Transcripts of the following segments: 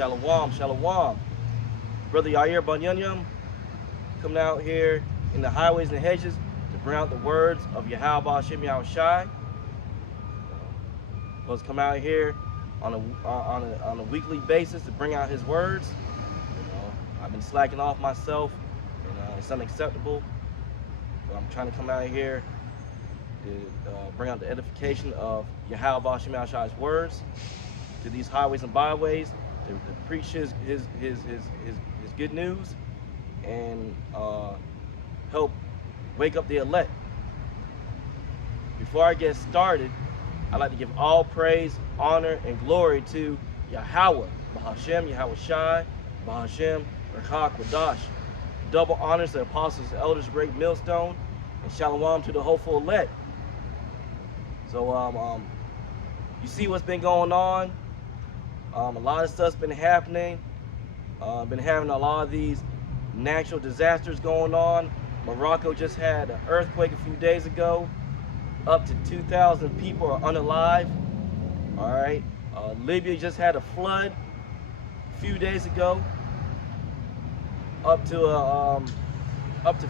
Shalom, shalom. Brother Yair Banyanyam coming out here in the highways and hedges to bring out the words of Yahweh Hashem Yahushai. Supposed to come out here on a weekly basis to bring out his words. I've been slacking off myself, and it's unacceptable. But I'm trying to come out here to bring out the edification of Yahweh Hashem Yahushai's words to these highways and byways, to preach his good news, and help wake up the elect. Before I get started, I'd like to give all praise, honor, and glory to Yahweh, Bahashem, Yahweh Shai, Bahashem, Rechak, Wadash. Double honors to the apostles, the elders, great millstone, and shalom to the hopeful elect. So you see what's been going on. A lot of stuff's been happening. Been having a lot of these natural disasters going on. Morocco just had an earthquake a few days ago. Up to 2,000 people are unalive. All right. Libya just had a flood a few days ago. Up to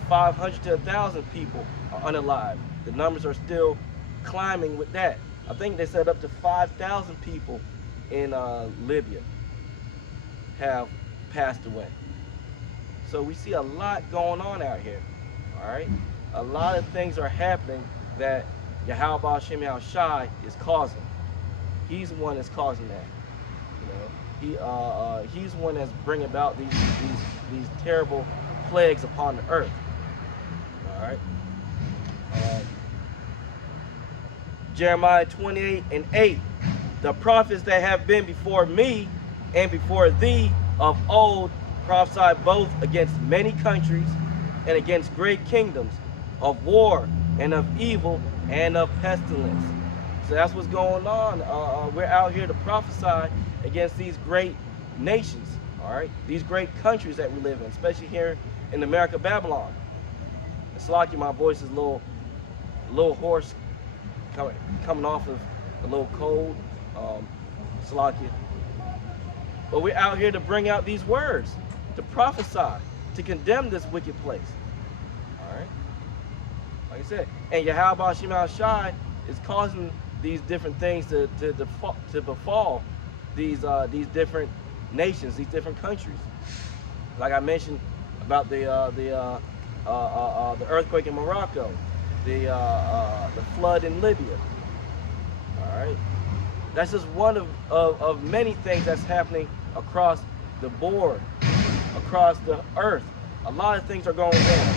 500 to 1,000 people are unalive. The numbers are still climbing with that. I think they said up to 5,000 people in Libya have passed away. So we see a lot going on out here. All right. A lot of things are happening that Yahweh Hashem Yahushai is causing. He's the one that's causing that. You know, he's the one that's bringing about these terrible plagues upon the earth. All right. Jeremiah 28:8. The prophets that have been before me and before thee of old prophesied both against many countries and against great kingdoms, of war and of evil and of pestilence. So that's what's going on. We're out here to prophesy against these great nations, all right? These great countries that we live in, especially here in America, Babylon. It's lucky my voice is a little hoarse, coming off of a little cold. Salakia. But we're out here to bring out these words, to prophesy, to condemn this wicked place. All right? Like I said, and Yahweh Hashem Yahushai is causing these different things to befall these different nations, these different countries. Like I mentioned about the earthquake in Morocco, the flood in Libya. All right? That's just one of many things that's happening across the board, across the earth. A lot of things are going on.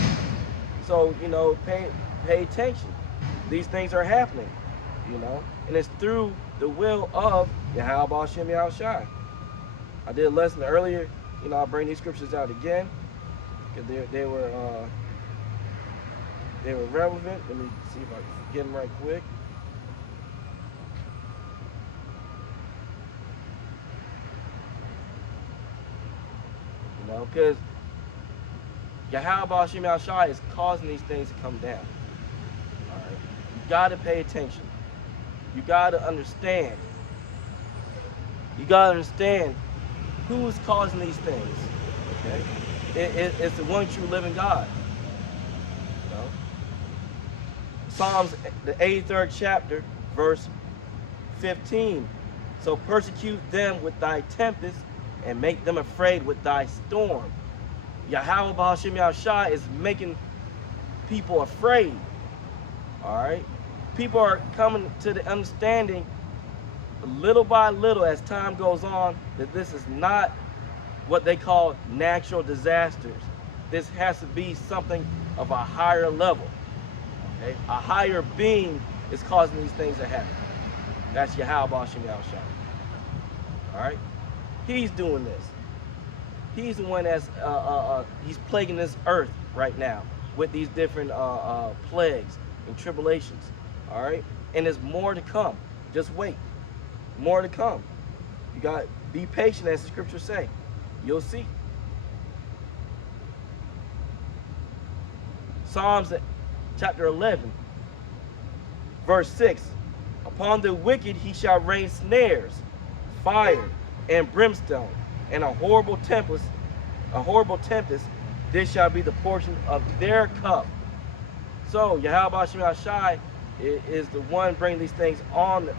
So, you know, pay attention. These things are happening, you know, and it's through the will of Yahweh Hashem Yahushai. I did a lesson earlier, you know, I'll bring these scriptures out again, because they were relevant. Let me see if I can get them right quick. Because Yahweh Hashem Yahushai is causing these things to come down. All right? You got to pay attention. You got to understand. You got to understand who is causing these things. Okay? It's the one true living God. You know? Psalms, the 83rd chapter, verse 15. So persecute them with thy tempest, and make them afraid with thy storm. Yahweh Hashem Yahushai is making people afraid. All right? People are coming to the understanding little by little as time goes on that this is not what they call natural disasters. This has to be something of a higher level. Okay? A higher being is causing these things to happen. That's Yahweh Hashem Yahushai. All right? He's doing this. He's the one that's he's plaguing this earth right now with these different plagues and tribulations. All right, and there's more to come. Just wait, more to come. You got be patient, as the scriptures say. You'll see. Psalms chapter 11, verse 6. Upon the wicked he shall rain snares, fire, and brimstone, and a horrible tempest, this shall be the portion of their cup. So Yahweh Shem Shai is the one bringing these things on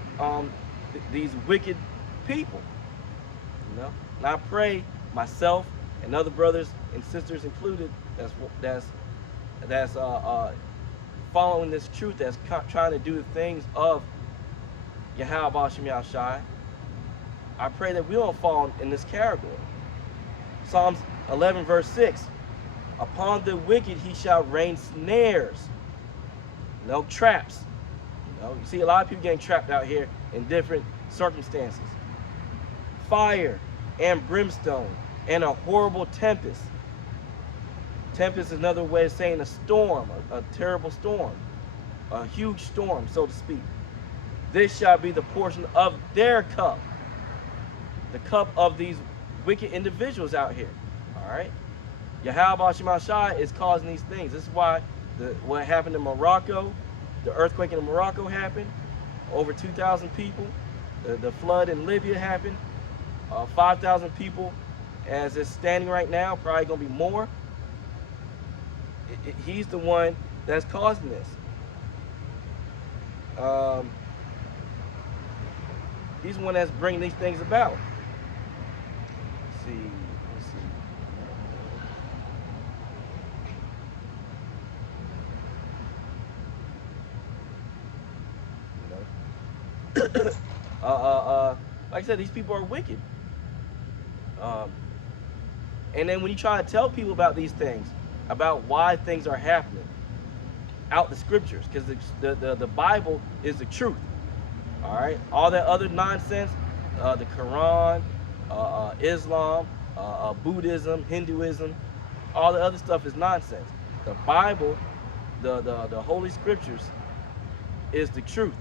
these wicked people. You know, and I pray myself and other brothers and sisters included that's following this truth, that's trying to do the things of Yahweh Shem Shai. I pray that we don't fall in this category. Psalms 11 verse 6. Upon the wicked he shall rain snares, no traps. You know, you see a lot of people getting trapped out here in different circumstances. Fire and brimstone and a horrible tempest. Tempest is another way of saying a storm, a terrible storm, a huge storm, so to speak. This shall be the portion of their cup, the cup of these wicked individuals out here. All right, Yahweh Shem Shai is causing these things. This is why what happened in Morocco, the earthquake in Morocco happened, over 2,000 people. The flood in Libya happened, 5,000 people. As it's standing right now, probably gonna be more. He's the one that's causing this. He's the one that's bringing these things about. Let's see. Like I said, these people are wicked. And then when you try to tell people about these things, about why things are happening, out the scriptures, because the Bible is the truth. All right, all that other nonsense, the Quran, Islam, Buddhism, Hinduism, all the other stuff is nonsense. The Bible, the Holy Scriptures, is the truth.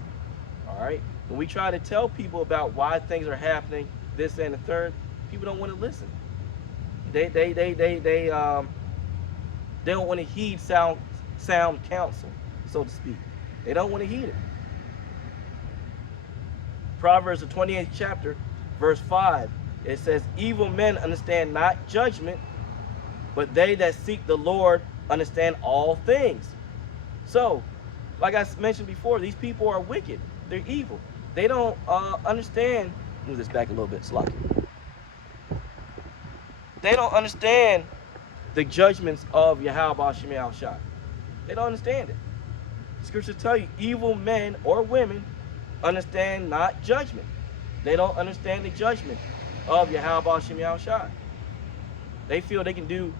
All right. When we try to tell people about why things are happening, this and the third, people don't want to listen. They don't want to heed sound counsel, so to speak. They don't want to heed it. Proverbs, the 28th chapter, verse 5, it says, evil men understand not judgment, but they that seek the Lord understand all things. So, like I mentioned before, these people are wicked. They're evil. They don't understand. Move this back a little bit, Slocky. They don't understand the judgments of Yahweh Shem Shai. They don't understand it. The scriptures tell you, evil men or women understand not judgment. They don't understand the judgment of Yahweh Shem Shai. They feel they can do,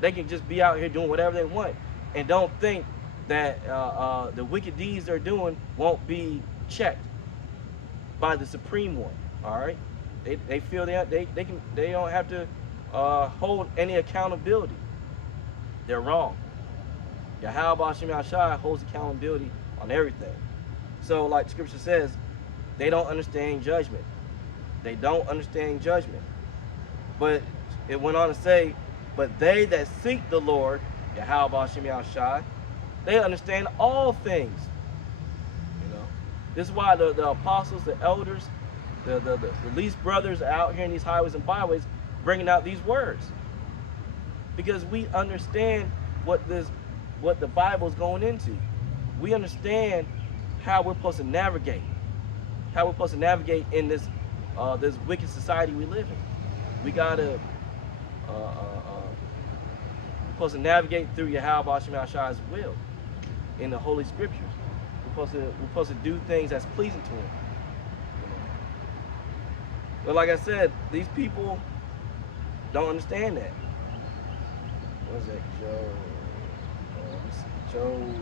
they can just be out here doing whatever they want, and don't think that the wicked deeds they're doing won't be checked by the Supreme One. All right, they feel they don't have to hold any accountability. They're wrong. Yahweh Shem Shai holds accountability on everything. So, like Scripture says, they don't understand judgment. They don't understand judgment. But it went on to say, but they that seek the Lord, Yahweh Shem Shai, they understand all things. You know, this is why the apostles, the elders, the least brothers are out here in these highways and byways bringing out these words, because we understand what the Bible is going into. We understand how we're supposed to navigate, in this this wicked society we live in. We gotta supposed to navigate through Yahweh Shem Shai's will in the Holy Scriptures. We're supposed to do things that's pleasing to Him. But like I said, these people don't understand that. What is that, Joe? Joe.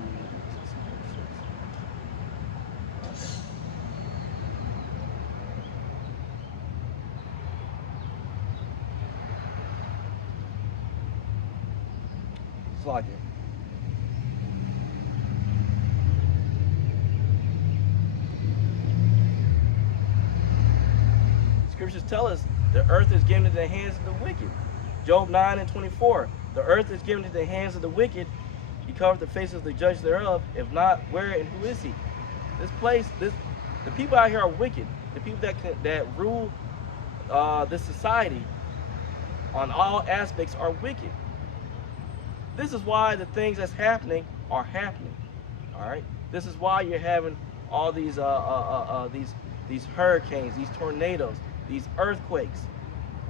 It's like it. Scriptures tell us the earth is given into the hands of the wicked. Job 9:24. The earth is given into the hands of the wicked. He covered the faces of the judge thereof. If not, where and who is he? The people out here are wicked. The people that rule this society on all aspects are wicked. This is why the things that's happening are happening. All right. This is why you're having all these hurricanes, these tornadoes, these earthquakes.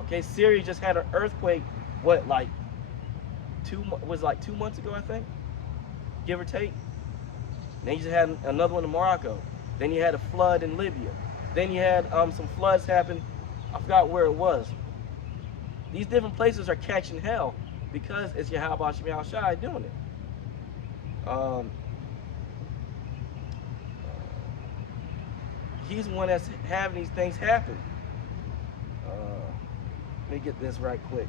Okay, Syria just had an earthquake. What, like 2 months ago, I think, give or take. Then you just had another one in Morocco. Then you had a flood in Libya. Then you had some floods happen. I forgot where it was. These different places are catching hell because it's Yahweh Shem Shai doing it. He's the one that's having these things happen. Let me get this right quick.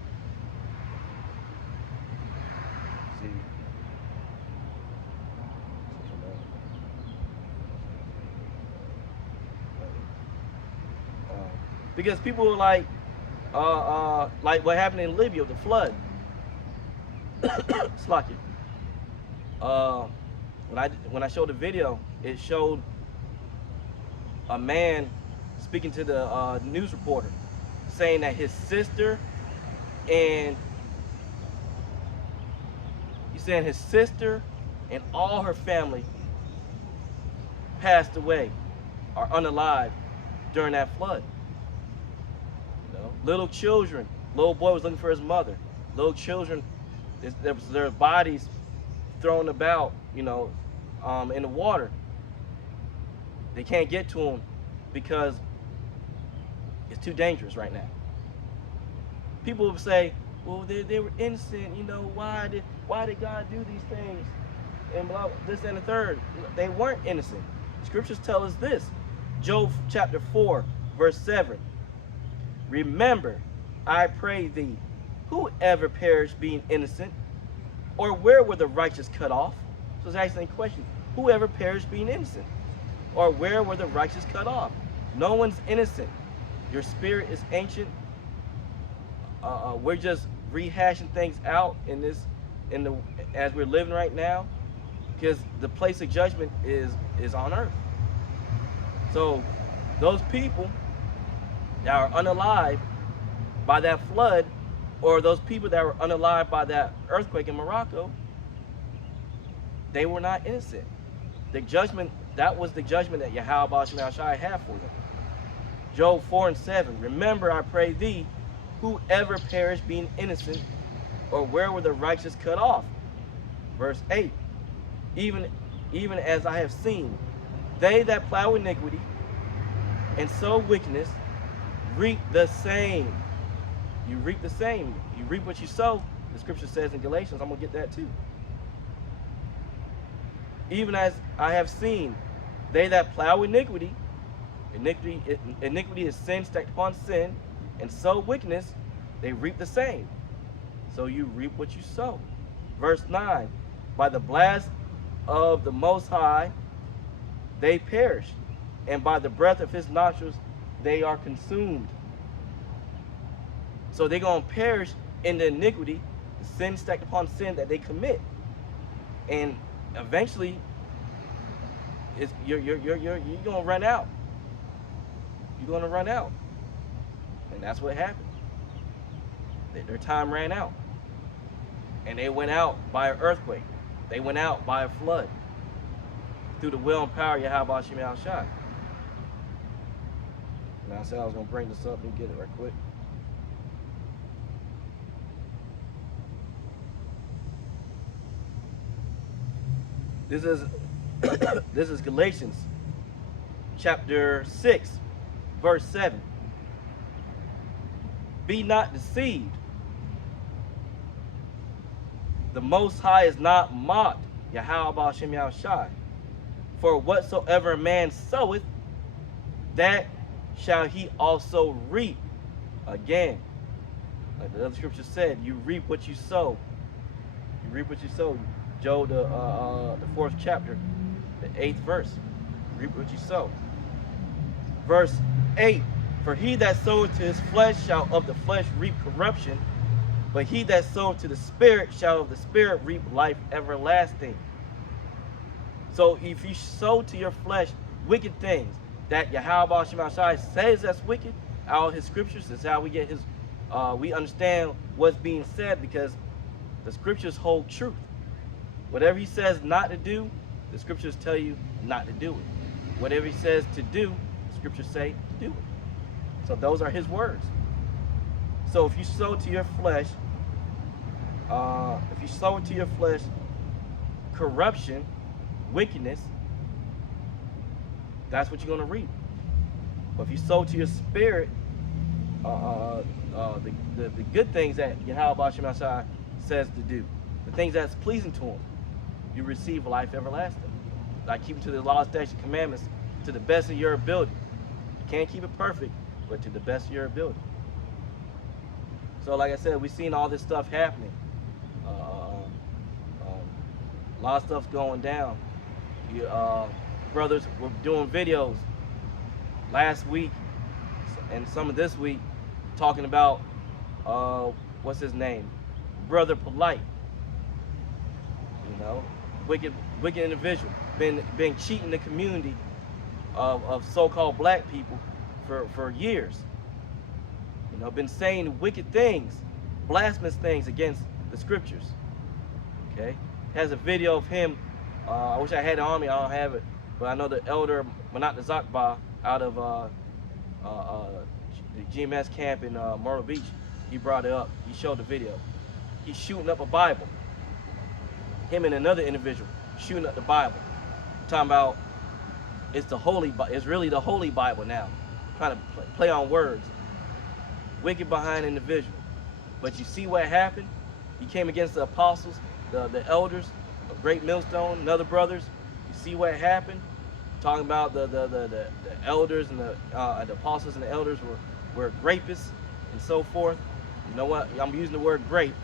See. Because people were like what happened in Libya, the flood. Slocky. When I showed the video, it showed a man speaking to the news reporter, saying that his sister and all her family passed away, are unalive during that flood. You know, little children, little boy was looking for his mother. Little children, their bodies thrown about, you know, in the water. They can't get to them because it's too dangerous right now. People will say, well, they were innocent, you know, why did God do these things? And blah, this and the third. They weren't innocent. Scriptures tell us this. Job chapter 4, verse 7. Remember, I pray thee, whoever perished being innocent, or where were the righteous cut off? So it's asking a question. Whoever perished being innocent, or where were the righteous cut off? No one's innocent. Your spirit is ancient. We're just rehashing things out as we're living right now, because the place of judgment is on earth. So those people that are unalive by that flood, or those people that were unalive by that earthquake in Morocco, they were not innocent. The judgment, that was the judgment that Yahweh Shem Shai had for them. Job 4 and 7. Remember, I pray thee, whoever perished being innocent, or where were the righteous cut off? Verse 8. Even as I have seen, they that plow iniquity and sow wickedness reap the same. You reap the same. You reap what you sow. The scripture says in Galatians. I'm going to get that too. Even as I have seen, they that plow iniquity is sin stacked upon sin, and sow wickedness, they reap the same. So you reap what you sow. Verse 9, by the blast of the Most High, they perish, and by the breath of his nostrils, they are consumed. So they're going to perish in the iniquity, the sin stacked upon sin that they commit. And eventually, you're going to run out. You're going to run out. And that's what happened. Their time ran out. And they went out by an earthquake. They went out by a flood. Through the will and power of Yahweh Shem Shai. Now I said I was going to bring this up and get it right quick. This is Galatians chapter 6, verse 7. Be not deceived. The Most High is not mocked, Yahweh Shem Shai. For whatsoever a man soweth, that shall he also reap. Again, like the other scripture said, you reap what you sow. You reap what you sow. Job, the 4th chapter, the 8th verse. Reap what you sow. Verse 8. For he that soweth to his flesh shall of the flesh reap corruption, but he that soweth to the Spirit shall of the Spirit reap life everlasting. So if you sow to your flesh wicked things that Yahweh Shem Shai says that's wicked, out of his scriptures. It's how we get his, we understand what's being said, because the scriptures hold truth. Whatever he says not to do, the scriptures tell you not to do it. Whatever he says to do, the scriptures say do it. So those are his words. So if you sow to your flesh, corruption, wickedness, that's what you're going to reap. But if you sow to your spirit, the good things that Yahweh Shemashai says to do, the things that's pleasing to him, you receive life everlasting. Like keeping to the law, statutes, commandments to the best of your ability. You can't keep it perfect, but to the best of your ability. So like I said, we've seen all this stuff happening. A lot of stuff's going down. Brothers were doing videos last week and some of this week talking about what's his name, Brother Polite. You know, wicked individual, been cheating the community of so-called black people for years. You know, been saying wicked things, blasphemous things against the scriptures. Okay, has a video of him. I wish I had it on me. I don't have it, but I know the elder Manat Zakba out of the GMS camp in Myrtle Beach. He brought it up. He showed the video. He's shooting up a Bible. Him and another individual shooting up the Bible, talking about it's the holy. It's really the Holy Bible now. Trying to play on words. Wicked behind individual. But you see what happened? He came against the apostles, the elders of Great Millstone and other brothers. You see what happened? Talking about the elders and the apostles and the elders were rapists and so forth. You know what? I'm using the word grape.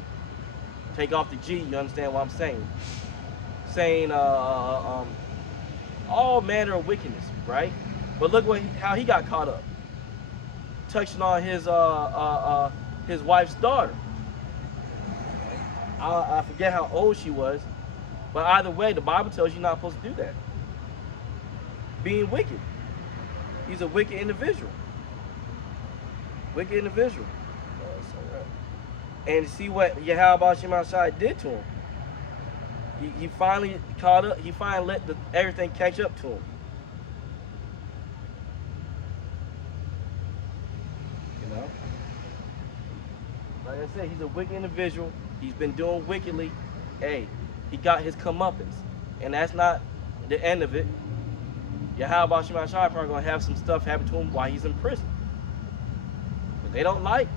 Take off the G, you understand what I'm saying? Saying all manner of wickedness, right? But look how he got caught up. Touching on his wife's daughter. I forget how old she was, but either way, the Bible tells you you're not supposed to do that. Being wicked. He's a wicked individual. Wicked individual. And see what Yahweh Shemashai did to him. He finally caught up. He finally let everything catch up to him. You know? Like I said, he's a wicked individual. He's been doing wickedly. Hey, he got his comeuppance. And that's not the end of it. Yahweh Shemashai probably going to have some stuff happen to him while he's in prison. But they don't like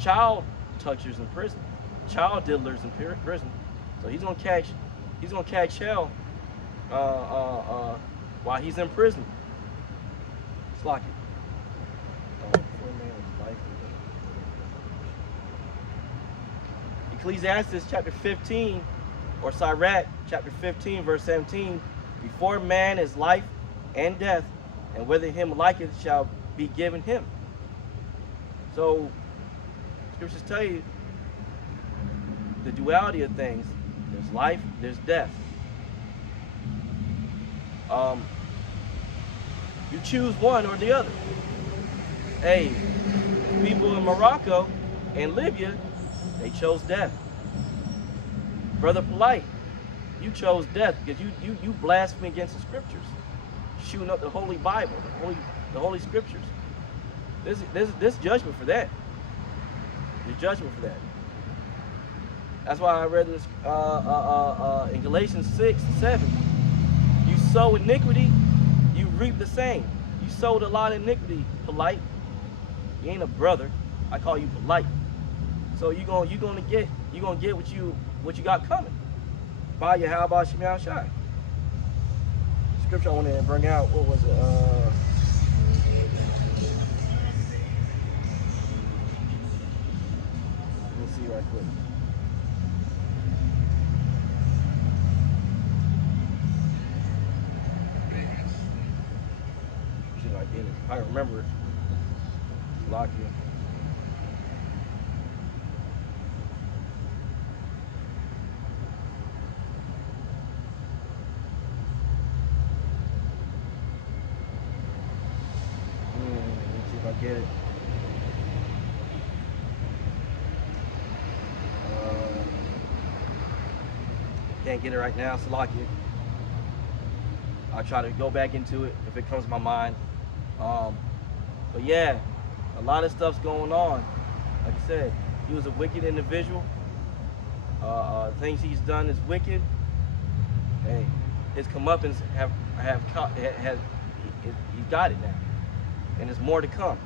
child touchers in prison, child diddlers in prison. So he's gonna catch hell while he's in prison. It's like it. Ecclesiastes chapter 15, or Sirach chapter 15, verse 17. Before man is life and death, and whether him liketh shall be given him. So scriptures tell you the duality of things. There's life, there's death. You choose one or the other. Hey, people in Morocco and Libya, they chose death. Brother Polite, you chose death because you blaspheme against the scriptures, shooting up the Holy Bible, the Holy Scriptures. There's judgment for that. There's judgment for that. That's why I read this in Galatians 6:7. You sow iniquity, you reap the same. You sowed a lot of iniquity, Polite. You ain't a brother. I call you Polite. So you're gonna get what you got coming. By Yahweh Shemashai. Scripture I wanted to bring out. What was it? Right quick. See if I get it. I remember it. Lock it. Let me see if I get it. Can't get it right now, Salakia. I'll try to go back into it if it comes to my mind. But yeah, a lot of stuff's going on. Like I said, he was a wicked individual. Things he's done is wicked. Hey, his comeuppance he's got it now, and there's more to come.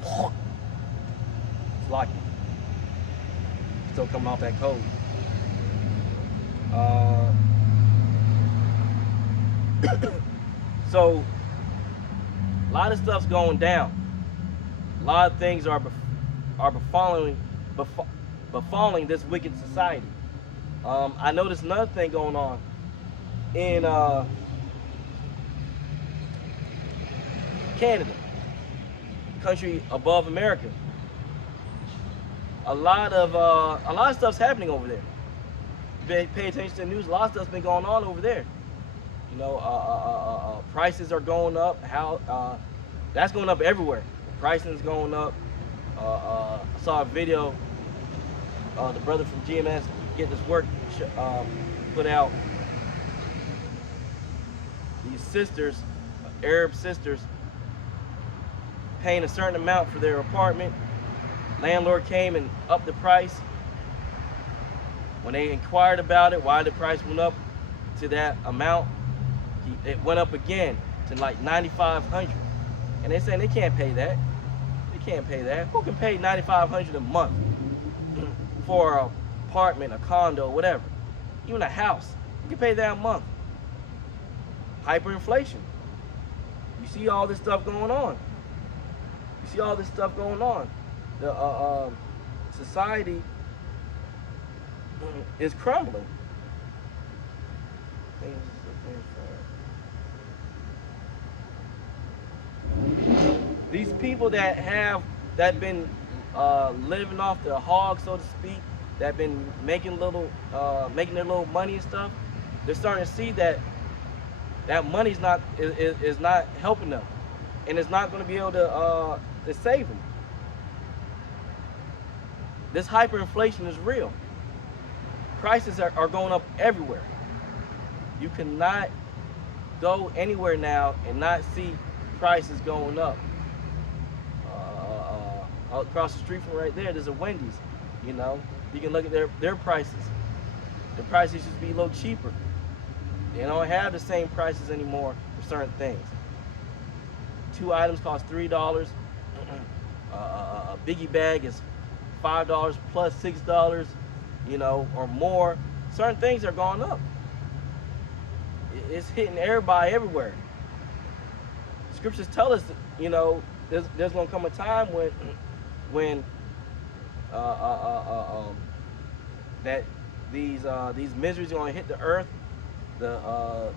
It's lucky. Still coming off that cold. So a lot of stuff's going down. A lot of things are befalling this wicked society. I noticed another thing going on in Canada, country above America. A lot of stuff's happening over there. Pay attention to the news. A lot of stuff's been going on over there. You know, prices are going up. That's going up everywhere. Pricing's going up. I saw a video. The brother from GMS Get This Work put out. These sisters, Arab sisters, paying a certain amount for their apartment. Landlord came and upped the price. When they inquired about it, why the price went up to that amount, it went up again to like $9,500. And they're saying they can't pay that. They can't pay that. Who can pay $9,500 a month for an apartment, a condo, whatever? Even a house. You can pay that a month. Hyperinflation. You see all this stuff going on. You see all this stuff going on. The society is crumbling. These people that been living off the hog, so to speak, that been making their little money and stuff, they're starting to see that money's not is not helping them, and it's not going to be able to save them. This hyperinflation is real. Prices are going up everywhere. You cannot go anywhere now and not see prices going up. Across the street from right there's a Wendy's. You know, you can look at their prices. The prices used to be a little cheaper. They don't have the same prices anymore for certain things. 2 items cost $3. A biggie bag is $5 plus $6, you know, or more. Certain things are going up. It's hitting everybody everywhere. Scriptures tell us, you know, there's gonna come a time when that these miseries are gonna hit the earth. The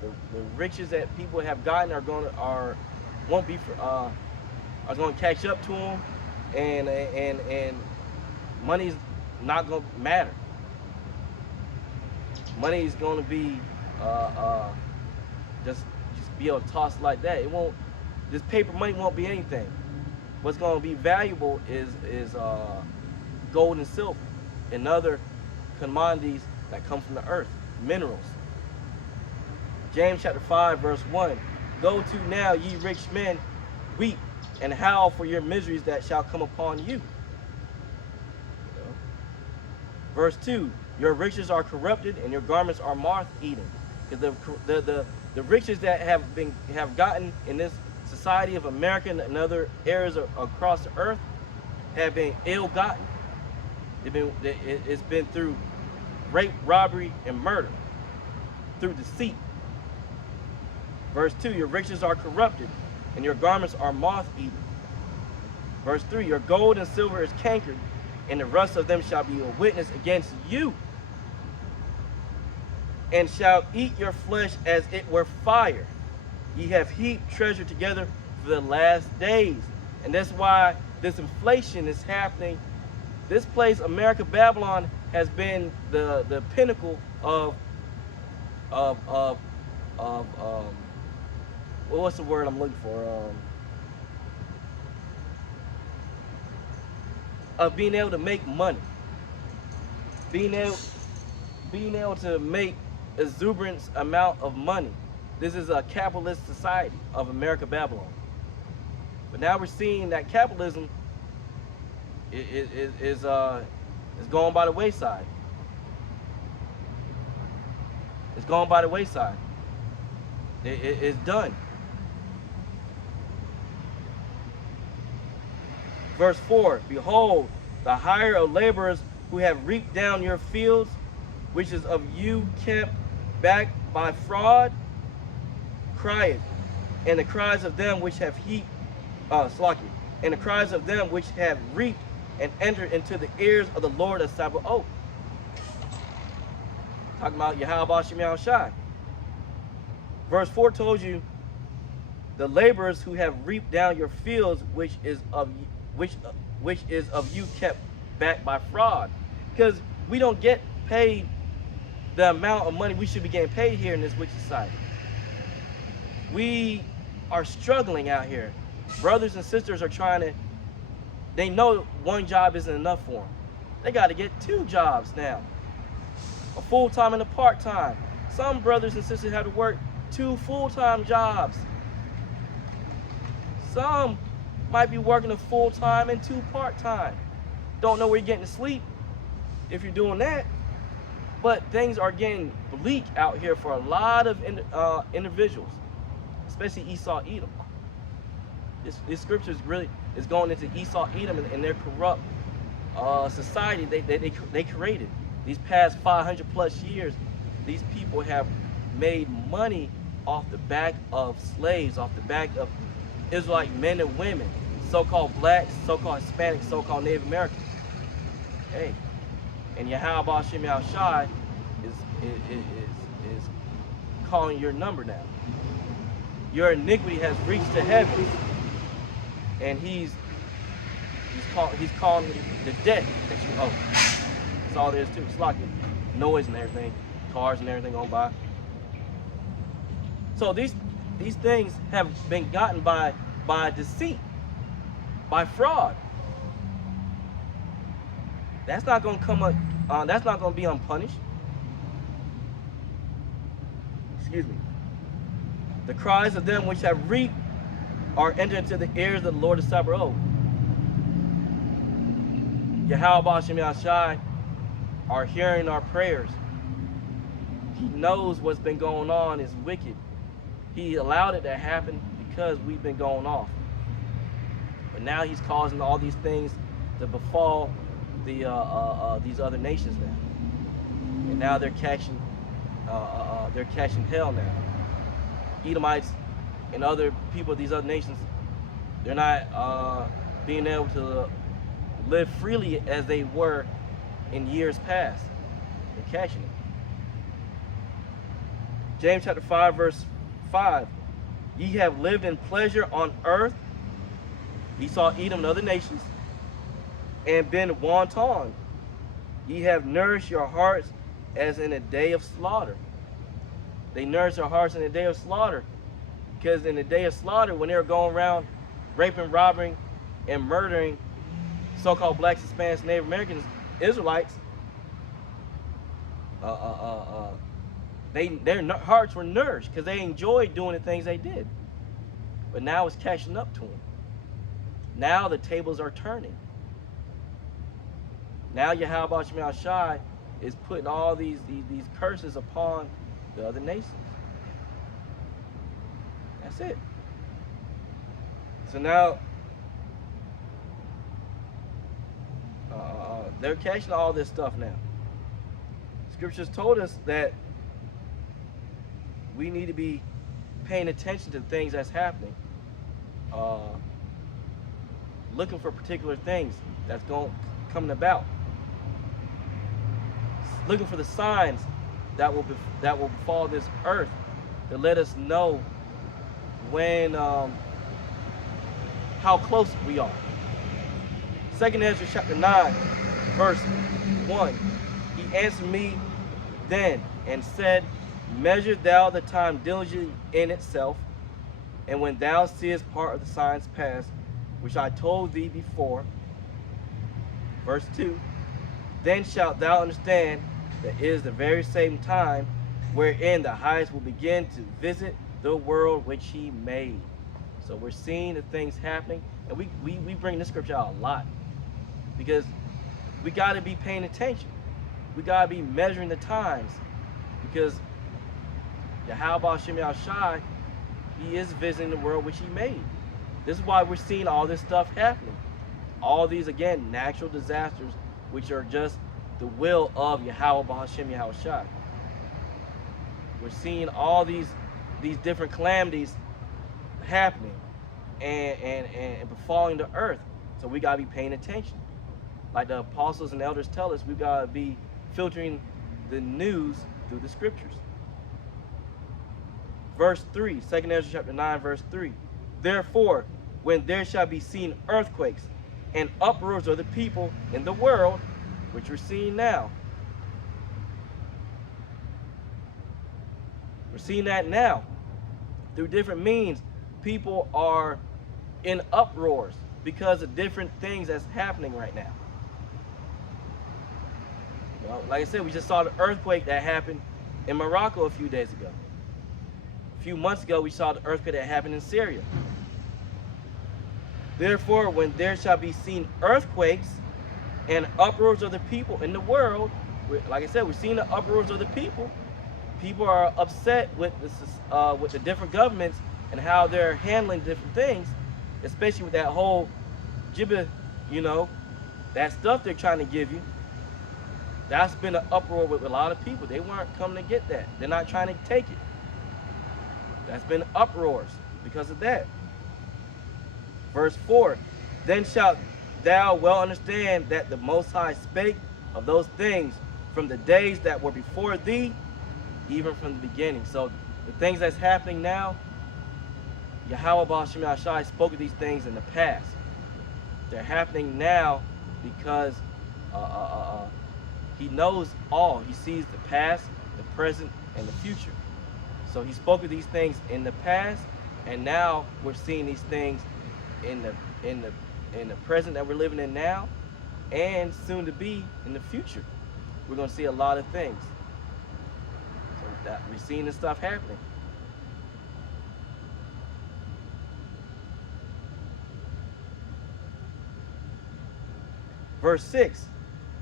riches that people have gotten are going to catch up to them, and money's not going to matter. Money is going to be just be able to toss it like that. It won't. This paper money won't be anything. What's going to be valuable is gold and silver and other commodities that come from the earth, minerals. James chapter 5 verse 1. Go to now, ye rich men, weep and howl for your miseries that shall come upon you. Verse 2. Your riches are corrupted and your garments are moth-eaten. Because the riches that have gotten in this society of America and other areas across the earth have been ill-gotten. It's been through rape, robbery, and murder, through deceit. Verse 2, your riches are corrupted, and your garments are moth-eaten. Verse 3, your gold and silver is cankered, and the rust of them shall be a witness against you, and shall eat your flesh as it were fire. Ye have heaped treasure together for the last days. And that's why this inflation is happening. This place, America, Babylon, has been the pinnacle of what's the word I'm looking for? Of being able to make money. being able to make exuberant amount of money. This is a capitalist society of America, Babylon. But now we're seeing that capitalism is going by the wayside. It's going by the wayside. It's done. Verse 4, behold, the hire of laborers who have reaped down your fields, which is of you kept back by fraud, crieth, and the cries of them which have and the cries of them which have reaped and entered into the ears of the Lord of Sabaoth. Talking about Yahweh Shemel Shai. Verse 4 told you the laborers who have reaped down your fields, which is of you kept back by fraud. Because we don't get paid the amount of money we should be getting paid here in this wicked society. We are struggling out here. Brothers and sisters are they know one job isn't enough for them. They got to get 2 jobs now. A full-time and a part-time. Some brothers and sisters have to work 2 full-time jobs. Some might be working a full-time and 2 part-time. Don't know where you're getting to sleep if you're doing that. But things are getting bleak out here for a lot of individuals, especially Esau, Edom. This scripture is going into Esau, Edom, and their corrupt society they created. These past 500 plus years, these people have made money off the back of slaves, off the back of Israelite men and women, so-called blacks, so-called Hispanics, so-called Native Americans. Hey, and Yahweh Shem Shai is calling your number now. Your iniquity has reached the heavens, and he's calling the debt that you owe. That's all there is to it. It's like noise and everything, cars and everything on by. So these things have been gotten by deceit, by fraud. That's not going to come up. That's not going to be unpunished. Excuse me. The cries of them which have reaped are entered into the ears of the Lord of Sabaoth. Yahweh Shem Shai are hearing our prayers. He knows what's been going on is wicked. He allowed it to happen because we've been going off. But now he's causing all these things to befall these other nations now. And now they're catching hell now. Edomites and other people of these other nations, they're not being able to live freely as they were in years past. They're catching it. James chapter 5 verse 5. Ye have lived in pleasure on earth, Esau, Edom, and other nations, and been wanton. Ye have nourished your hearts as in a day of slaughter. They nourished their hearts in a day of slaughter. Because in the day of slaughter, when they were going around raping, robbing, and murdering so-called blacks, Hispanics, Native Americans, Israelites, their hearts were nourished because they enjoyed doing the things they did. But now it's catching up to them. Now the tables are turning. Now Yahweh Shem Shai is putting all these curses upon the other nations. That's it. So now they're catching all this stuff now. Scriptures told us that we need to be paying attention to the things that's happening, looking for particular things that's coming about, looking for the signs that will befall this earth to let us know when how close we are. 2 Ezra chapter 9 verse 1. He answered me then and said, measure thou the time diligently in itself, and when thou seest part of the signs pass, which I told thee before. Verse 2. Then shalt thou understand that it is the very same time wherein the highest will begin to visit the world which he made. So we're seeing the things happening, and we bring this scripture out a lot because we got to be paying attention. We got to be measuring the times because Yahweh Shem Shai, he is visiting the world which he made. This is why we're seeing all this stuff happening. All these, again, natural disasters, which are just the will of Yahweh Shem Shai. We're seeing all these different calamities happening and befalling the earth. So we got to be paying attention. Like the apostles and elders tell us, we got to be filtering the news through the scriptures. Verse 3, 2 Ezra chapter 9, verse 3. Therefore, when there shall be seen earthquakes and uproars of the people in the world, which we're seeing now. We're seeing that now. Through different means, people are in uproars because of different things that's happening right now. Well, like I said, we just saw the earthquake that happened in Morocco a few days ago. A few months ago, we saw the earthquake that happened in Syria. Therefore, when there shall be seen earthquakes and uproars of the people in the world, like I said, we're seeing the uproars of the people. People are upset with the different governments and how they're handling different things, especially with that whole gibber, that stuff they're trying to give you. That's been an uproar with a lot of people. They weren't coming to get that. They're not trying to take it. That's been uproars because of that. Verse 4, then shalt thou well understand that the Most High spake of those things from the days that were before thee, even from the beginning. So the things that's happening now, Yahweh Shem Shai spoke of these things in the past. They're happening now because he knows all. He sees the past, the present, and the future. So he spoke of these things in the past, and now we're seeing these things in the present that we're living in now, and soon to be in the future. We're going to see a lot of things. So that we're seeing this stuff happening. Verse 6,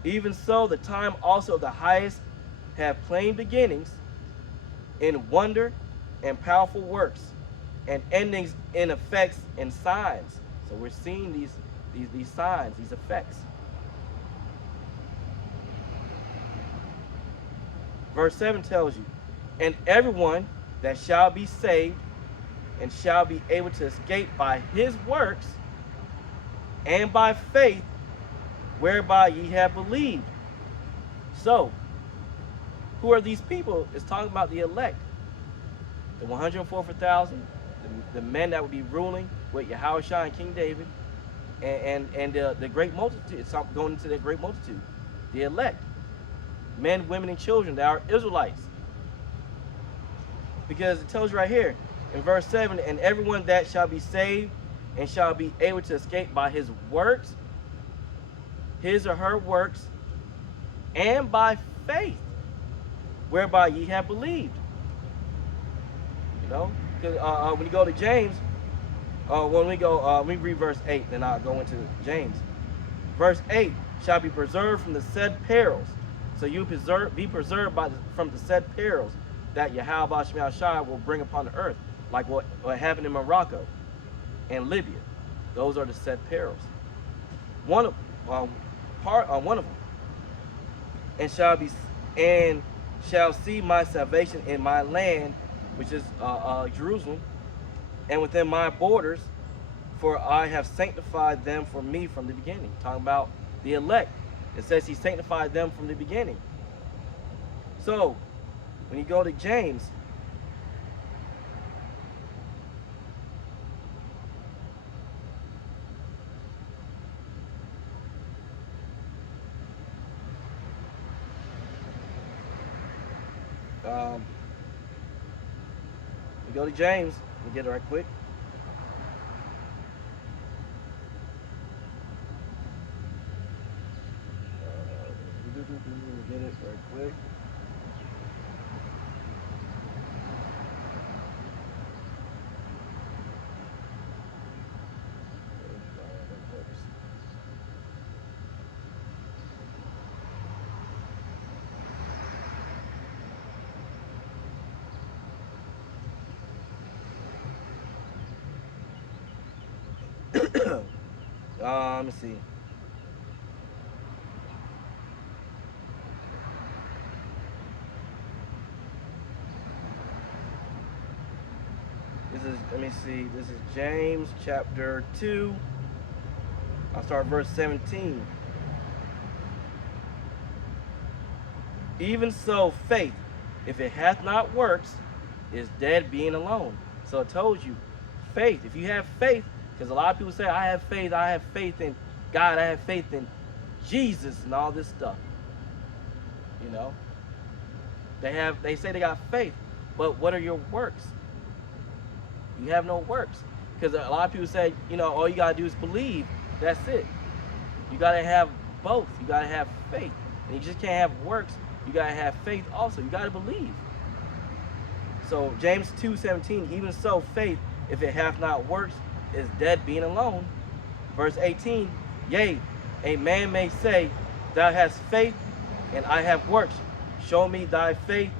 even so the time also of the highest have plain beginnings in wonder and powerful works, and endings in effects and signs. So we're seeing these signs, these effects. Verse 7 tells you, and everyone that shall be saved and shall be able to escape by his works and by faith whereby ye have believed. So, who are these people? It's talking about the elect. The 144,000, the men that would be ruling with Yahweh Shai and King David, and the great multitude. It's going into the great multitude. The elect. Men, women, and children that are Israelites. Because it tells you right here in verse 7, and everyone that shall be saved and shall be able to escape by his works, his or her works, and by faith, whereby ye have believed. Because when you go to James, when we read verse 8, then I'll go into James. Verse 8, shall be preserved from the said perils. So you be preserved from the said perils that Yahweh Shem Shai will bring upon the earth, like what happened in Morocco and Libya. Those are the said perils. One of them, and shall see my salvation in my land, which is Jerusalem, and within my borders, for I have sanctified them for me from the beginning. Talking about the elect. It says he sanctified them from the beginning. So, when you go to James, we'll get it right quick. Get it very quick. Let me see. Let me see. This is James chapter 2. I'll start verse 17. Even so, faith, if it hath not works, is dead being alone. So it tells you, faith, if you have faith, because a lot of people say, I have faith in God, I have faith in Jesus and all this stuff. You know? They say they got faith, but what are your works? You have no works. Because a lot of people say, you know, all you gotta do is believe. That's it. You gotta have both. You gotta have faith. And you just can't have works. You gotta have faith also. You gotta believe. So James 2:17, even so faith, if it hath not works, is dead being alone. Verse 18, yea, a man may say, thou hast faith, and I have works. Show me thy faith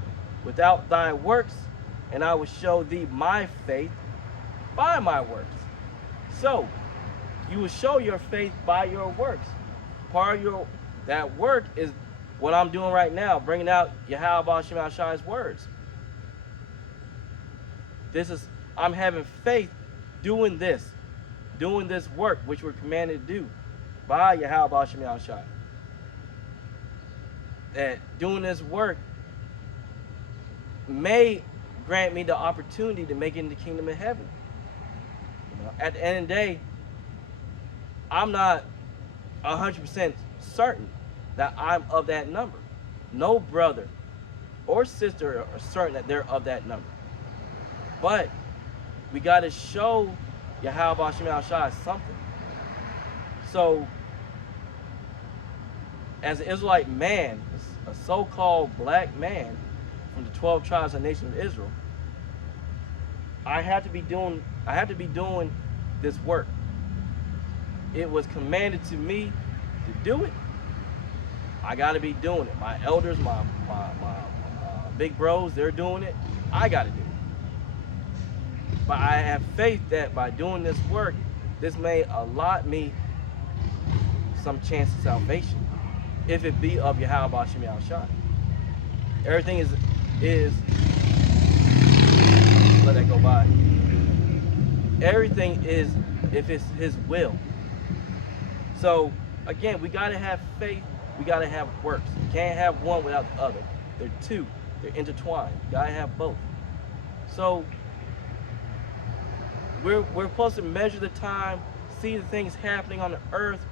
without thy works, and I will show thee my faith by my works. So, you will show your faith by your works. Part of that work is what I'm doing right now, bringing out Yahweh Shem Shai's words. I'm having faith doing this work which we're commanded to do by Yahweh Shem Shai. That doing this work may grant me the opportunity to make it in the kingdom of heaven. You know, at the end of the day, I'm not 100% certain that I'm of that number. No brother or sister are certain that they're of that number. But we got to show Yahweh Shem Shai something. So, as an Israelite man, a so-called black man from the 12 tribes of the nation of Israel, I have to be doing this work. It was commanded to me to do it. I got to be doing it. My elders, my big bros, they're doing it. I got to do it. But I have faith that by doing this work, this may allot me some chance of salvation, if it be of Yahweh Shem Shai. Everything is let that go by. Everything is if it's His will. So again, we gotta have faith. We gotta have works. You can't have one without the other. They're two. They're intertwined. You gotta have both. So we're supposed to measure the time, see the things happening on the earth,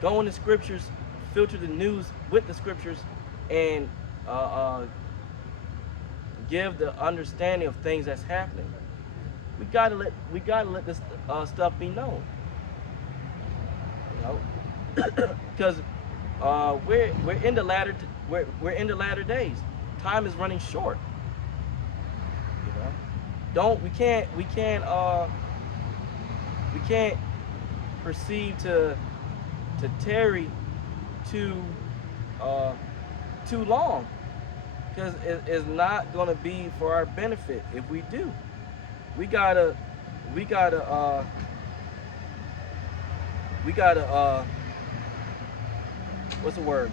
go in the scriptures, filter the news with the scriptures, and give the understanding of things that's happening. We gotta let this stuff be known. You know, because we're in the latter days. Time is running short. You know, we can't proceed to tarry too long, because it's not going to be for our benefit if we do. We gotta what's the word?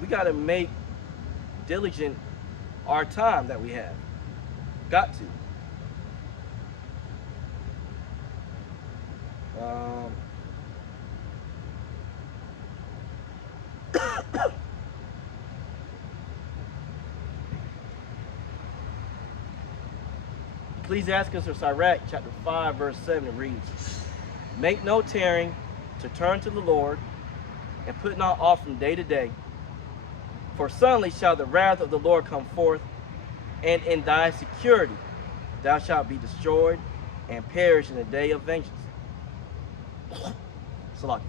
We gotta make diligent our time that we have. Got to. Ecclesiastes or Sirach chapter 5 verse 7 reads, make no tarrying to turn to the Lord, and put not off from day to day, for suddenly shall the wrath of the Lord come forth, and in thy security thou shalt be destroyed and perish in the day of vengeance. Salaki.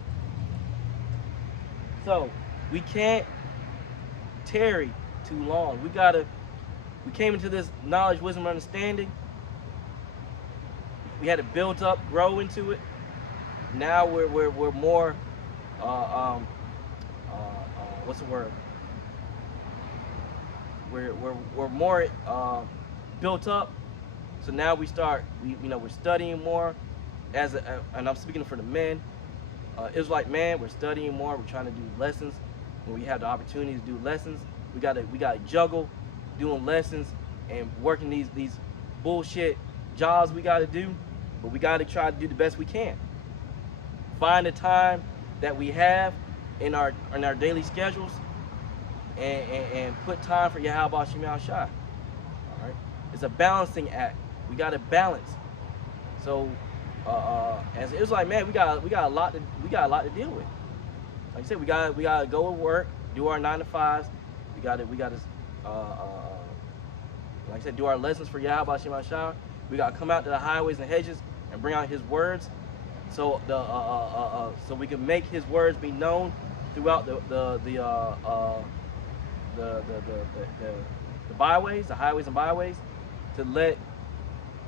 So we can't tarry too long. We came into this knowledge, wisdom, understanding. We had to build up, grow into it. Now we're more what's the word? We're more built up. So now we're studying more. And I'm speaking for the men. Israelite man, we're studying more. We're trying to do lessons when we have the opportunity to do lessons. We gotta juggle doing lessons and working these bullshit jobs we gotta do, but we gotta try to do the best we can. Find the time that we have in our daily schedules and put time for Yahweh Shema Shai. All right, it's a balancing act. We gotta balance. So as it was like, man, we got a lot to deal with. Like I said, we gotta go to work, do our 9 to 5s. We gotta like I said, do our lessons for Yahweh Shema Shai. We gotta come out to the highways and hedges and bring out His words, so so we can make His words be known throughout the byways, the highways and byways, to let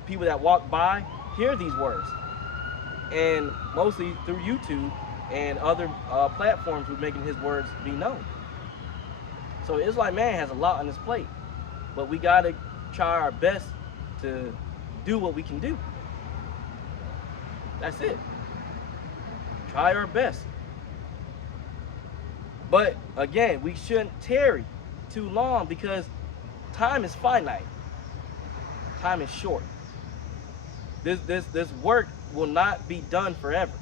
people that walk by hear these words. And mostly through YouTube and other platforms, we're making His words be known. So Israelite man has a lot on his plate, but we gotta try our best to do what we can do. That's it. Try our best. But again, we shouldn't tarry too long, because time is finite. Time is short. This work will not be done forever.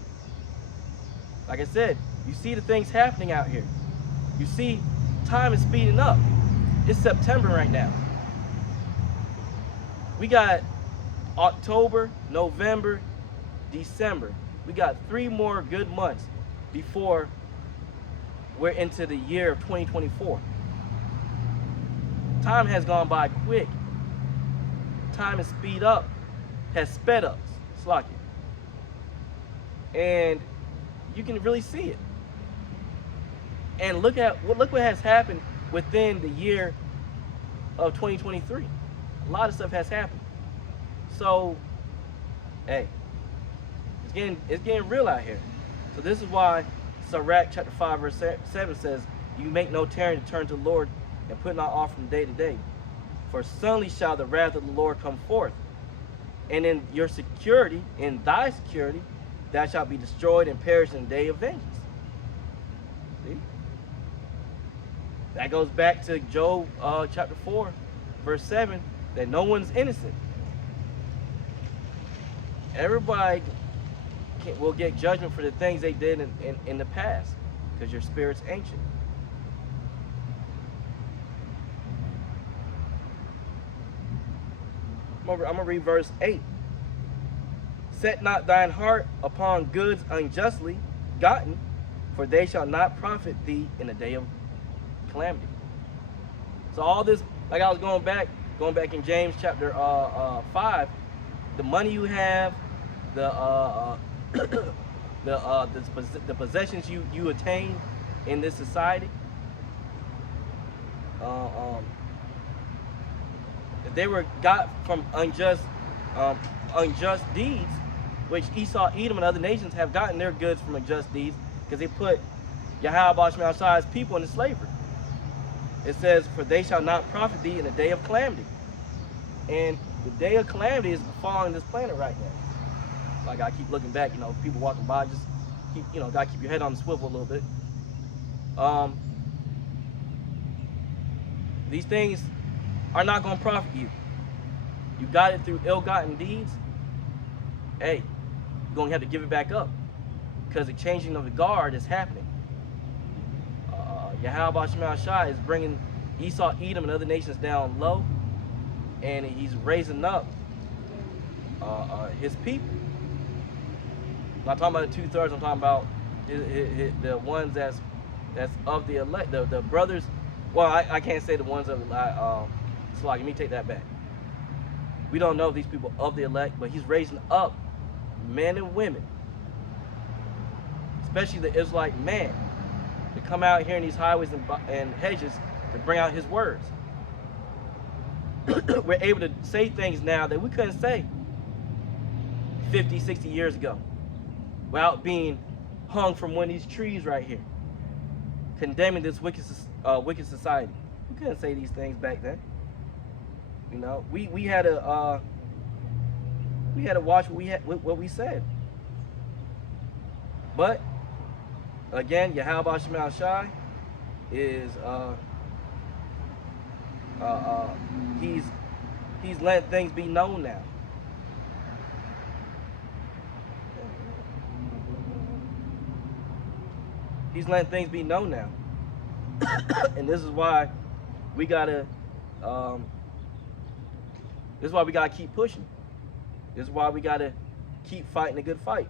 Like I said, you see the things happening out here. You see time is speeding up. It's September right now. We got October, November, December. We got 3 more good months before we're into the year of 2024. Time has gone by quick. Time has sped up. Slack it. And you can really see it. And look what has happened within the year of 2023. A lot of stuff has happened. So, hey, it's getting real out here. So this is why Sirach chapter 5 verse 7 says, "You make no tarrying to turn to the Lord, and put not off from day to day. For suddenly shall the wrath of the Lord come forth, and in your security, in thy security, thou shalt be destroyed and perish in the day of vengeance." See? That goes back to Job chapter 4, verse 7, that no one's innocent. Everybody will get judgment for the things they did in the past, because your spirit's ancient. I'm going to read verse 8. "Set not thine heart upon goods unjustly gotten, for they shall not profit thee in the day of calamity." So all this, like I was going back in James chapter 5, the money you have, the possessions you attain in this society, they were got from unjust deeds, which Esau, Edom, and other nations have gotten their goods from unjust deeds, because they put Yahweh Shema Shai's people into slavery. It says, "For they shall not profit thee in the day of calamity." And the day of calamity is falling this planet right now. Like I keep looking back, people walking by, just keep, gotta keep your head on the swivel a little bit. These things are not going to profit you. You got it through ill-gotten deeds. Hey, you're going to have to give it back up, because the changing of the guard is happening. Yahweh Shema Shai is bringing Esau, Edom, and other nations down low, and He's raising up His people. I'm not talking about the 2/3. I'm talking about the ones that's of the elect, the brothers. Well, I can't say the ones of the elect. So let me take that back. We don't know these people of the elect, but He's raising up men and women, especially the Israelite man, to come out here in these highways and hedges to bring out his words. We're able to say things now that we couldn't say 50, 60 years ago without being hung from one of these trees right here, condemning this wicked society. We couldn't say these things back then. You know, we had to watch what we said. But again, Yahweh Shema Shai is he's letting things be known now. He's letting things be known now. And this is why we gotta keep pushing. This is why we gotta keep fighting a good fight.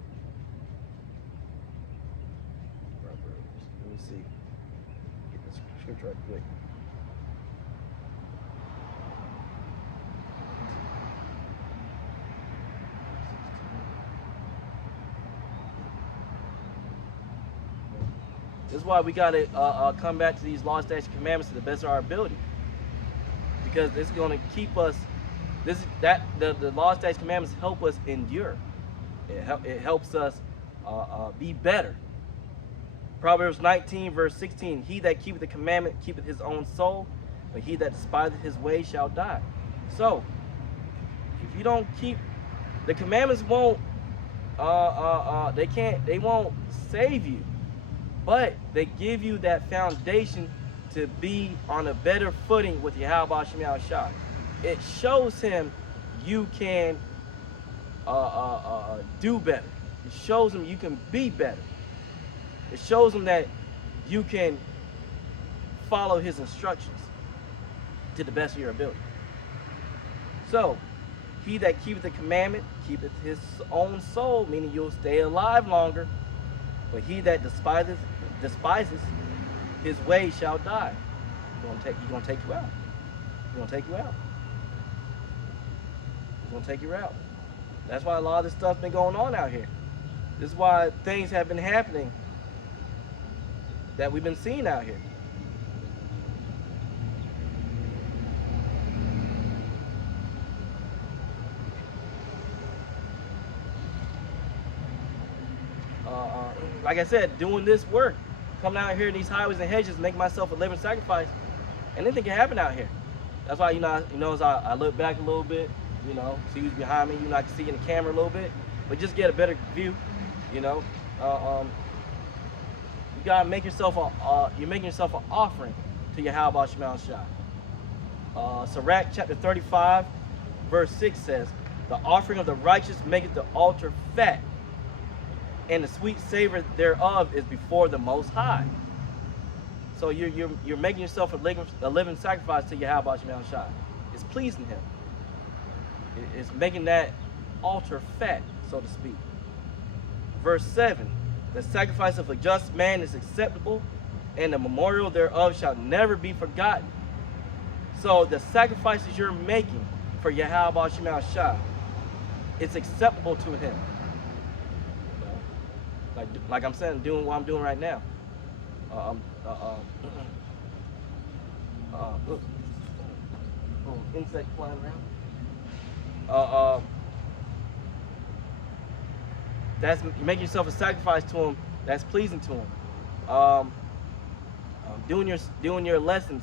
Let me see. Get this scripture right quick. This is why we gotta come back to these laws, statutes, and commandments to the best of our ability, because it's gonna keep us. The laws, statutes, commandments help us endure. It helps us be better. Proverbs 19 verse 16: He that keepeth the commandment keepeth his own soul, but he that despiseth his way shall die. So, if you don't keep the commandments, won't they won't save you. But they give you that foundation to be on a better footing with Yahweh Shema Shai. It shows him you can do better. It shows him you can be better. It shows him that you can follow his instructions to the best of your ability. So, he that keepeth the commandment keepeth his own soul, meaning you'll stay alive longer. But he that despises his way shall die. He's gonna take you out. He's gonna take you out. He's gonna take you out. That's why a lot of this stuff's been going on out here. This is why things have been happening that we've been seeing out here. Like I said, doing this work, coming out here in these highways and hedges, making myself a living sacrifice, and anything can happen out here. That's why, as I look back a little bit, see who's behind me. I can see in the camera a little bit, but just get a better view. You gotta make yourself you're making yourself an offering to Yahweh Shema Shai. Sirach chapter 35, verse 6 says, "The offering of the righteous maketh the altar fat, and the sweet savor thereof is before the Most High." So you're making yourself a living sacrifice to Yahweh Shema Shai. It's pleasing him. It's making that altar fat, so to speak. Verse 7: "The sacrifice of a just man is acceptable, and the memorial thereof shall never be forgotten." So the sacrifices you're making for Yahweh Shema Shai, it's acceptable to him. Like I'm saying, doing what I'm doing right now. Insect flying around. That's making yourself a sacrifice to him. That's pleasing to him. Doing your lessons.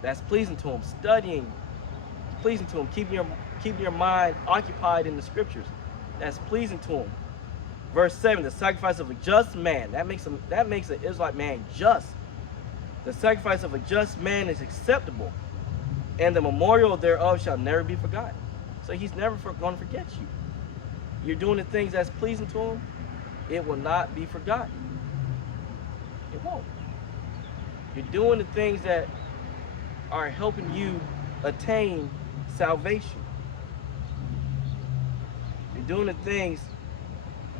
That's pleasing to him. Studying, pleasing to him. Keeping your mind occupied in the scriptures. That's pleasing to him. Verse 7: "The sacrifice of a just man," that makes an Israelite man just. "The sacrifice of a just man is acceptable, and the memorial thereof shall never be forgotten." So he's never going to forget you. You're doing the things that's pleasing to him, it will not be forgotten. It won't. You're doing the things that are helping you attain salvation. You're doing the things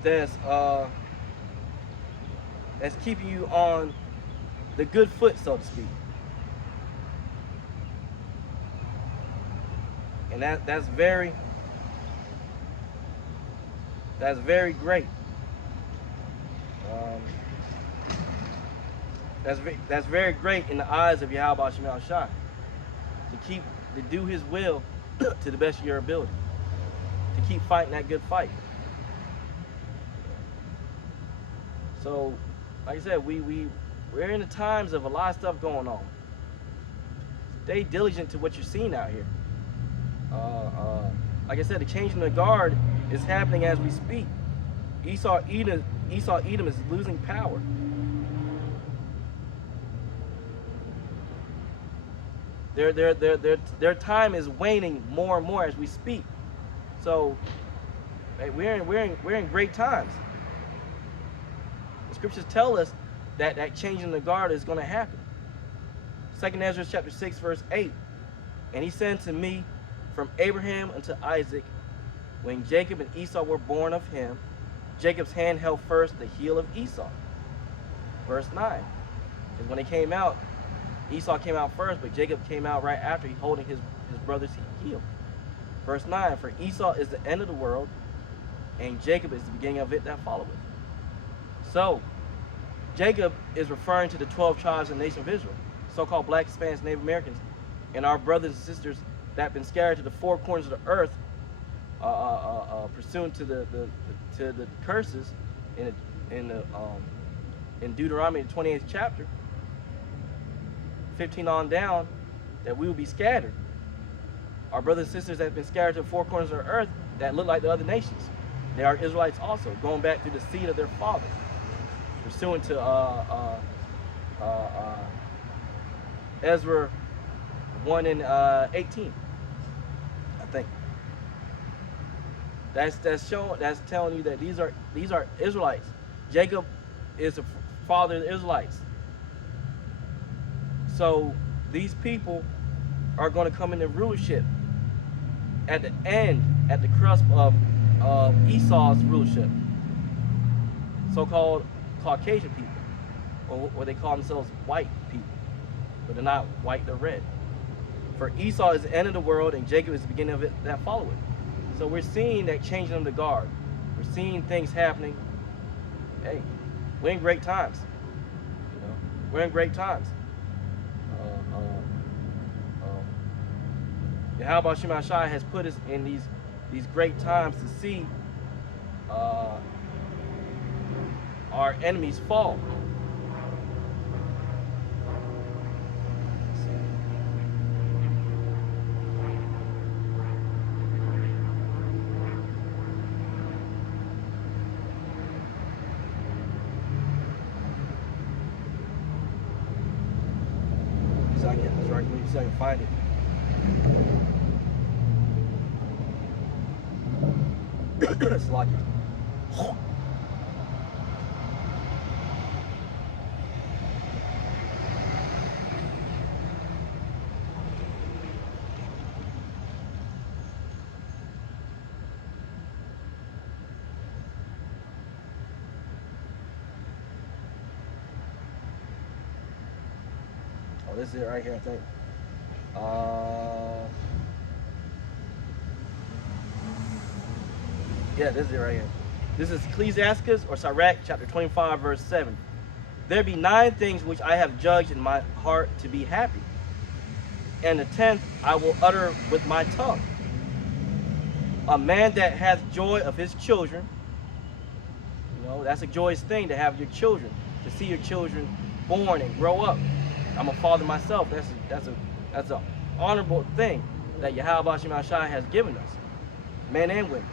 that's keeping you on the good foot, so to speak. And that's very great. That's very great in the eyes of Yahweh Shema Shai. To do his will to the best of your ability. To keep fighting that good fight. So, like I said, we're in the times of a lot of stuff going on. Stay diligent to what you're seeing out here. Like I said, the changing of the guard is happening as we speak. Esau Edom is losing power. Their time is waning more and more as we speak. So hey, we're in great times. The scriptures tell us that changing the guard is going to happen. 2 Ezra chapter 6 verse 8. And he said to me, from Abraham unto Isaac, when Jacob and Esau were born of him, Jacob's hand held first the heel of Esau. Verse 9. Because when they came out, Esau came out first, but Jacob came out right after, he holding his brother's heel. Verse 9. For Esau is the end of the world, and Jacob is the beginning of it that followeth. So, Jacob is referring to the 12 tribes of the nation of Israel, so-called Black, Hispanics, Native Americans, and our brothers and sisters that have been scattered to the four corners of the earth, pursuant to the curses in Deuteronomy the 28th chapter, 15 on down, that we will be scattered. Our brothers and sisters that have been scattered to the four corners of the earth that look like the other nations, they are Israelites also, going back through the seed of their fathers, pursuant to Ezra 1 and 18, I think. That's telling you that these are Israelites. Jacob is the father of the Israelites. So these people are going to come into rulership at the end, at the cusp of Esau's rulership. So-called Caucasian people, or they call themselves white people, but they're not white, they're red. For Esau is the end of the world, and Jacob is the beginning of it that followeth. So we're seeing that changing of the guard. We're seeing things happening. Hey, we're in great times. You know, we're in great times. Yahweh Shema Shai has put us in these great times to see our enemies fall. So I can find it. It's like oh, this is it right here, I think. Yeah, this is it right here. This is Ecclesiastes or Sirach chapter 25 verse 7. There be 9 things which I have judged in my heart to be happy, and the 10th I will utter with my tongue. A man that hath joy of his children, you know, that's a joyous thing to have your children, to see your children born and grow up. I'm a father myself. That's an honorable thing that Yahweh Shema Shai has given us, men and women.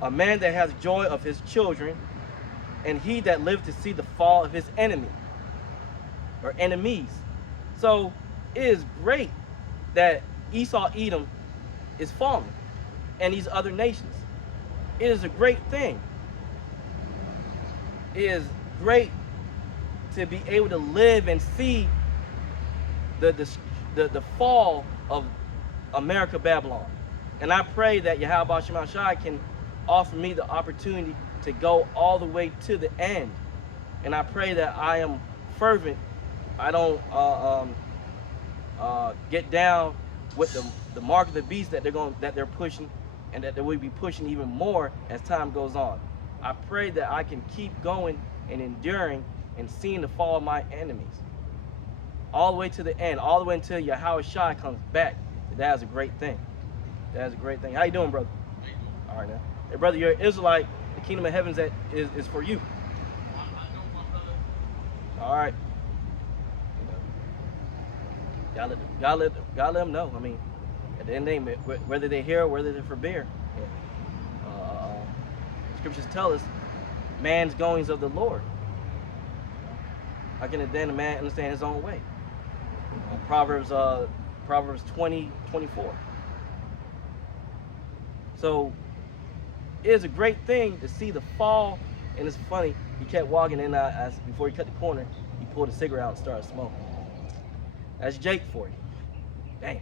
A man that has joy of his children, and he that lived to see the fall of his enemy, or enemies. So it is great that Esau Edom is falling, and these other nations. It is a great thing. It is great to be able to live and see the fall of America, Babylon. And I pray that Yahweh Shema Shai can offer me the opportunity to go all the way to the end. And I pray that I am fervent. I don't get down with the mark of the beast that they're pushing, and that they will be pushing even more as time goes on. I pray that I can keep going and enduring and seeing the fall of my enemies. All the way to the end, all the way until Yahweh Shai comes back. That is a great thing. That is a great thing. How you doing, brother? All right, now. Hey, brother, you're an Israelite. The kingdom of heaven is for you. All right. Gotta let them know. I mean, at the end of the day, whether they're here or whether they're for beer, scriptures tell us man's goings of the Lord. How can then a man understand his own way? Proverbs 20:24. So it is a great thing to see the fall, and it's funny. He kept walking, and before he cut the corner, he pulled a cigarette out and started smoking. That's Jake for you. Damn.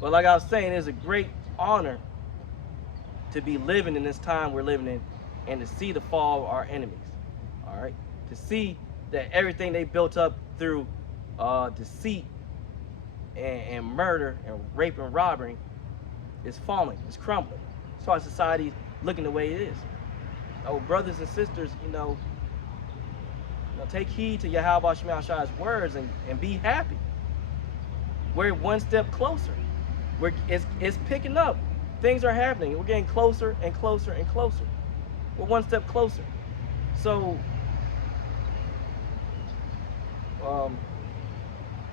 But like I was saying, it's a great honor to be living in this time we're living in, and to see the fall of our enemies. All right, to see that everything they built up through deceit and murder and rape and robbery is falling, is crumbling. That's why society's looking the way it is. Oh, brothers and sisters, take heed to Yahweh Shai's words and be happy. We're one step closer. It's picking up. Things are happening. We're getting closer and closer and closer. We're one step closer. So,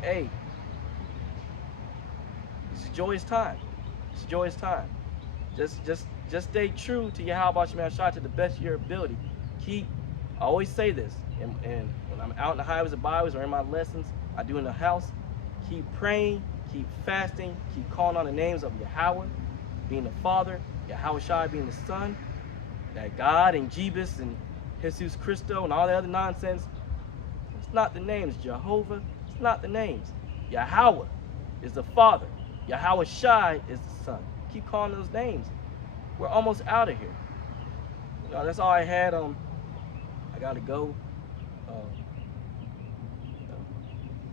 hey, it's a joyous time. It's a joyous time. Just stay true to Yahweh Shai to the best of your ability. I always say this, and when I'm out in the highways and byways or in my lessons I do in the house, keep praying, keep fasting, keep calling on the names of Yahweh, being the Father, Yahweh Shai being the Son, that God and Jebus and Jesus Christo and all that other nonsense. It's not the names. Jehovah, it's not the names. Yahweh is the Father. Yahweh Shai is the Son. Keep calling those names. We're almost out of here. That's all I had. I gotta go.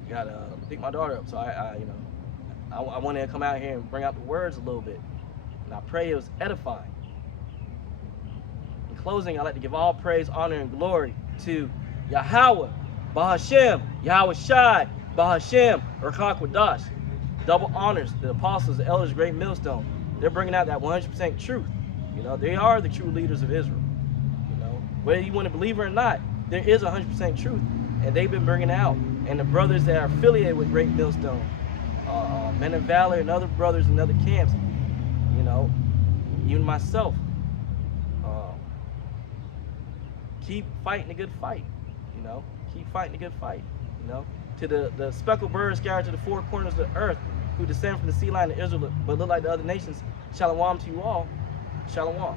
Gotta pick my daughter up. So I wanted to come out here and bring out the words a little bit. And I pray it was edifying. In closing, I'd like to give all praise, honor, and glory to Yahweh, Bahashem, Yahweh Shai, Bahashem, Rakak Wadash. Double honors, the apostles, the elders, great millstone. They're bringing out that 100% truth. They are the true leaders of Israel. Whether you want to believe it or not, there is 100% truth, and they've been bringing it out. And the brothers that are affiliated with Great Millstone, Men of Valor, and other brothers in other camps, even myself, keep fighting a good fight. Keep fighting a good fight. To the speckled birds scattered to the four corners of the earth, who descend from the sea line of Israel, but look like the other nations. Shalom to you all. Shalom.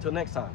Till next time.